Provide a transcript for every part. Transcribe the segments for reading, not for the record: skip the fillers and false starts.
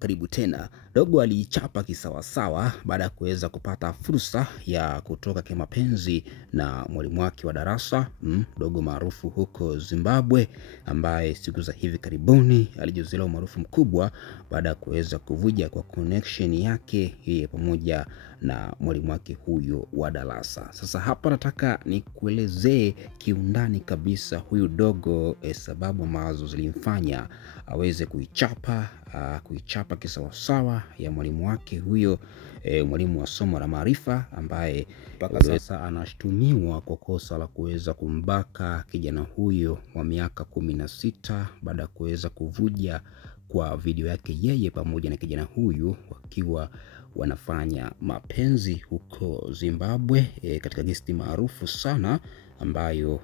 karibu tena. Dogo alichapa kisawasawa baada ya kuweza kupata fursa ya kutoka kimapenzi na mwalimu wake wa darasa, dogo maarufu huko Zimbabwe, ambaye siku za hivi karibuni alijizolea umaarufu mkubwa baada ya kuweza kuvuja kwa connection yake yeye pamoja na mwalimu wake huyo wa darasa. Sasa hapa nataka nikuelezee kiundani kabisa huyu dogo, sababu ambazo zilimfanya aweze kuichapa kisawasawa ya mwalimu wake huyo, mwalimu wa somo la maarifa, ambaye mpaka sasa anashtumiwa kwa kosa la kuweza kumbaka kijana huyo wa miaka 16 baada ya kuweza kuvuja kwa video yake yeye pamoja na kijana huyu wakiwa wanafanya mapenzi huko Zimbabwe, katika gesti maarufu sana ambayo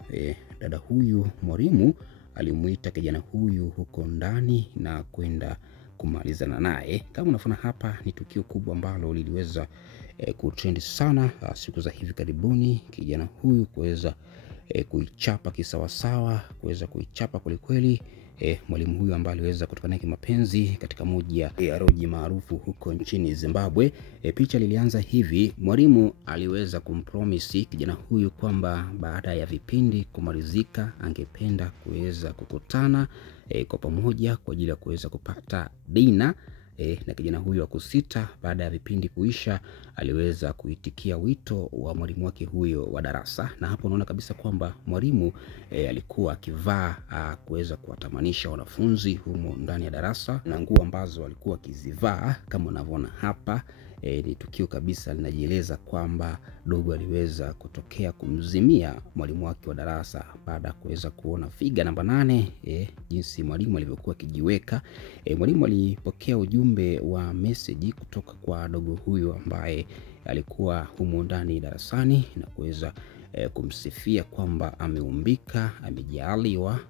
dada huyu mwalimu alimuita kijana huyu huko ndani na kwenda kumalizana naye. Kama unafahamu, hapa ni tukio kubwa ambalo liliweza kutrend sana siku za hivi karibuni, kijana huyu kuweza kuichapa kisawasawa, kuweza kuichapa kweli mwalimu huyu ambaye aliweza kutoka naye kimapenzi katika moja ya roji maarufu huko nchini Zimbabwe. Picha lilianza hivi: mwalimu aliweza kumpromise kijana huyu kwamba baada ya vipindi kumalizika angependa kuweza kukutana kwa pamoja kwa ajili ya kuweza kupata dina, na kijana huyu akusita. Baada ya vipindi kuisha, aliweza kuitikia wito wa mwalimu wake huyo wa darasa, na hapo unaona kabisa kwamba mwalimu alikuwa akivaa kuweza kuwatamanisha wanafunzi humo ndani ya darasa, na nguo ambazo alikuwa akizivaa kama unavyoona hapa. Ni tukio kabisa linajieleza kwamba dogo aliweza kutokea kumzimia mwalimu wake wa darasa baada ya kuweza kuona figa namba 8, jinsi mwalimu alivyokuwa akijiweka. Mwalimu alipokea ujumbe wa message kutoka kwa dogo huyo ambaye alikuwa humo ndani darasani na kuweza kumsifia kwamba ameumbika, amejaliwa,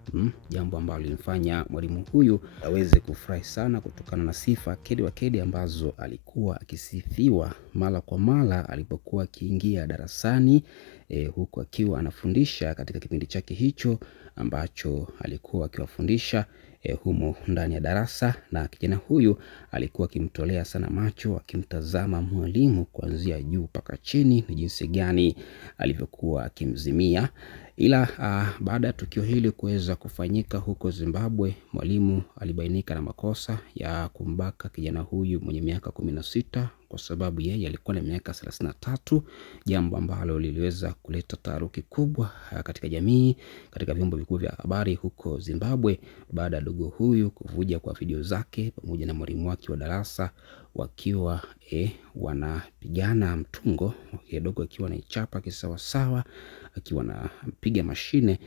jambo ambalo lilimfanya mwalimu huyu aweze kufurahi sana kutokana na sifa kede ambazo alikuwa akisifiwa mara kwa mara alipokuwa akiingia darasani, huku akiwa anafundisha katika kipindi chake hicho ambacho alikuwa akiwafundisha humo ndani ya darasa. Na kijana huyu alikuwa akimtolea sana macho, akimtazama mwalimu kuanzia juu mpaka chini ni jinsi gani alivyokuwa akimzimia. Ila baada ya tukio hili kuweza kufanyika huko Zimbabwe, mwalimu alibainika na makosa ya kumbaka kijana huyu mwenye miaka 16 kwa sababu yeye alikuwa na miaka 33, jambo ambalo liliweza kuleta taharuki kubwa katika jamii, katika vyombo vikuu vya habari huko Zimbabwe, baada ya dogo huyu kuvuja kwa video zake pamoja na mwalimu wake wa darasa wakiwa wanapigana mtungo, dogo akiwa anaichapa kisawasawa, akiwa anapiga mashine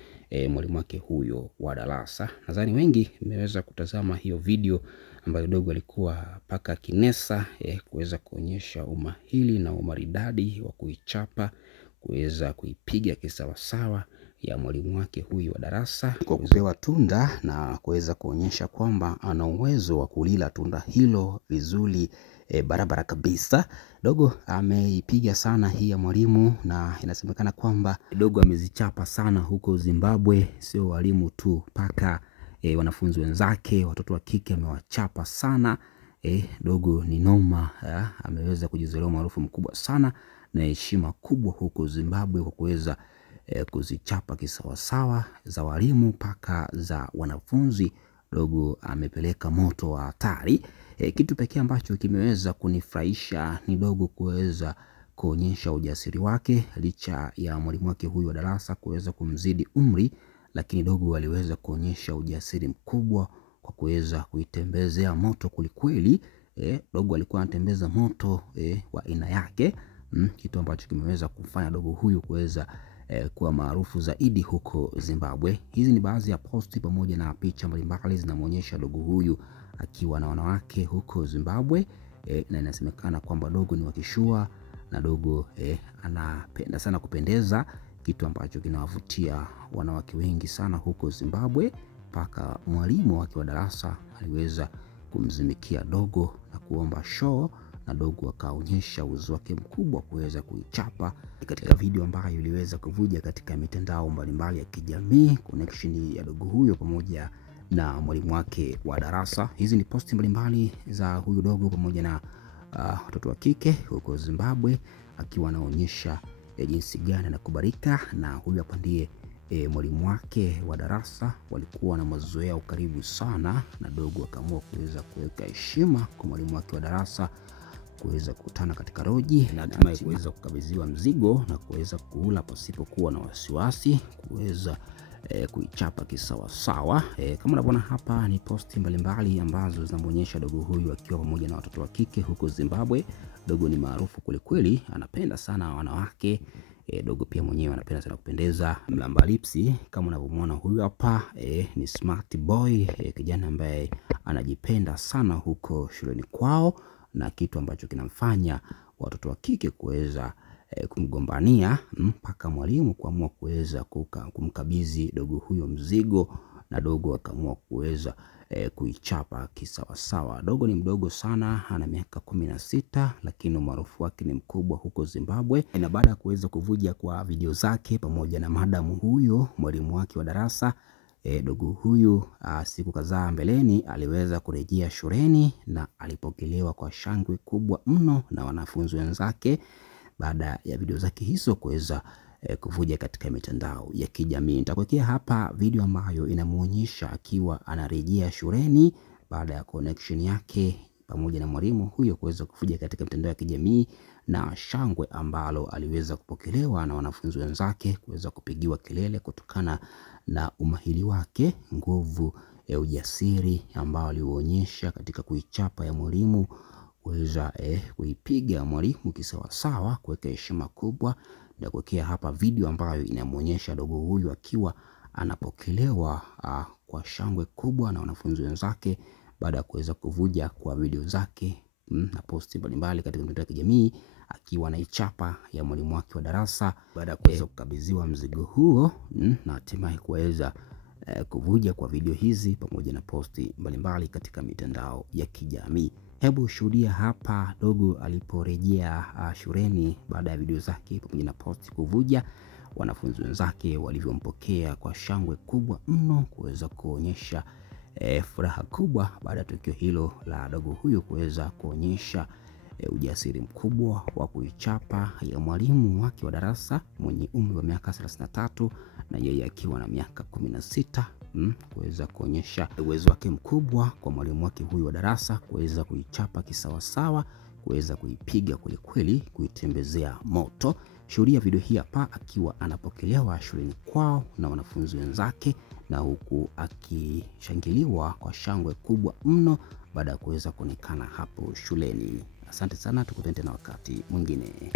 mwalimu wake huyo wa darasa. Nadhani wengi mmeweza kutazama hiyo video ambayo dogo alikuwa paka kinesa kuweza kuonyesha umahiri na umaridadi wa kuichapa, kuweza kuipiga kisawasawa ya mwalimu wake huyu wa darasa kwa kupewa tunda na kuweza kuonyesha kwamba ana uwezo wa kulila tunda hilo vizuri barabara kabisa. Dogo ameipiga sana hii ya mwalimu, na inasemekana kwamba dogo amezichapa sana huko Zimbabwe, sio walimu tu, paka wanafunzi wenzake, watoto wa kike amewachapa sana. Dogo ni noma, ameweza kujizolea umaarufu mkubwa sana na heshima kubwa huko Zimbabwe kwa kuweza kuzichapa kisawasawa za walimu paka za wanafunzi. Dogo amepeleka moto wa hatari. Kitu pekee ambacho kimeweza kunifurahisha ni dogo kuweza kuonyesha ujasiri wake licha ya mwalimu wake huyu wa darasa kuweza kumzidi umri, lakini dogo aliweza kuonyesha ujasiri mkubwa kwa kuweza kuitembezea moto kulikweli. Dogo alikuwa anatembeza moto wa aina yake, kitu ambacho kimeweza kufanya dogo huyu kuweza kuwa maarufu zaidi huko Zimbabwe. Hizi ni baadhi ya posti pamoja na picha mbalimbali zinamuonyesha dogo huyu akiwa na wanawake huko Zimbabwe, na inasemekana kwamba dogo ni wakishua na dogo anapenda sana kupendeza, kitu ambacho kinawavutia wanawake wengi sana huko Zimbabwe, mpaka mwalimu wake wa darasa aliweza kumzimikia dogo na kuomba show, na dogo akaonyesha uwezo wake mkubwa kuweza kuichapa katika video ambayo iliweza kuvuja katika mitandao mbalimbali ya kijamii. Connection ya dogo huyo pamoja na mwalimu wake wa darasa. Hizi ni posti mbalimbali za huyu dogo pamoja na watoto wa kike huko Zimbabwe, akiwa anaonyesha jinsi gani anakubalika. Na huyu hapa ndiye mwalimu wake wa darasa. Walikuwa na mazoea ukaribu sana, na dogo akaamua kuweza kuweka heshima kwa mwalimu wake wa darasa, kuweza kukutana katika roji na hatimaye kuweza kukabidhiwa mzigo na kuweza kuula pasipokuwa na wasiwasi, kuweza kuichapa kisawa sawa. Kama unavyoona hapa ni posti mbalimbali ambazo zinamuonyesha dogo huyu akiwa pamoja na watoto wa kike huko Zimbabwe. Dogo ni maarufu kweli, anapenda sana wanawake. Dogo pia mwenyewe anapenda sana kupendeza, mlamba lipsi. Kama unavyomuona huyu hapa ni smart boy, kijana ambaye anajipenda sana huko shuleni kwao, na kitu ambacho kinamfanya watoto wa kike kuweza kumgombania mpaka mwalimu kuamua kuweza kumkabidhi dogo huyo mzigo, na dogo akaamua kuweza kuichapa kisawa sawa. Dogo ni mdogo sana, ana miaka 16, lakini umaarufu wake ni mkubwa huko Zimbabwe. Na baada ya kuweza kuvuja kwa video zake pamoja na madamu huyo mwalimu wake wa darasa, dogo huyu siku kadhaa mbeleni aliweza kurejea shuleni na alipokelewa kwa shangwe kubwa mno na wanafunzi wenzake, baada ya video zake hizo kuweza kuvuja katika mitandao ya kijamii. Nitakuwekea hapa video ambayo inamuonyesha akiwa anarejea shuleni baada ya connection yake pamoja na mwalimu huyo kuweza kuvuja katika mitandao ya kijamii, na shangwe ambalo aliweza kupokelewa na wanafunzi wenzake, kuweza kupigiwa kelele kutokana na umahiri wake, nguvu ya ujasiri ambao alionyesha katika kuichapa ya mwalimu, kuweza kuipiga mwalimu kisawa sawa, kuweka heshima kubwa. Na kuwekea hapa video ambayo inamuonyesha dogo huyu akiwa anapokelewa kwa shangwe kubwa na wanafunzi wenzake baada ya kuweza kuvuja kwa video zake na posti mbalimbali katika mitandao ya kijamii, akiwa anaichapa ya mwalimu wake wa darasa baada ya kuweza kukabidhiwa mzigo huo, na hatimaye kuweza kuvuja kwa video hizi pamoja na posti mbalimbali katika mitandao ya kijamii. Hebu shuhudia hapa dogo aliporejea shuleni baada ya video zake pamoja na posti kuvuja, wanafunzi wenzake walivyompokea kwa shangwe kubwa mno, kuweza kuonyesha furaha kubwa baada ya tukio hilo la dogo huyo kuweza kuonyesha ujasiri mkubwa wa kuichapa ya mwalimu wake wa darasa mwenye umri wa miaka 33 na yeye akiwa na miaka 16, kuweza kuonyesha uwezo wake mkubwa kwa mwalimu wake huyu wa darasa, kuweza kuichapa kisawa sawa, kuweza kuipiga kweli, kuitembezea moto. Shuhudia video hii hapa akiwa anapokelewa shuleni kwao na wanafunzi wenzake, na huku akishangiliwa kwa shangwe kubwa mno baada ya kuweza kuonekana hapo shuleni. Asante sana, tukutane tena wakati mwingine.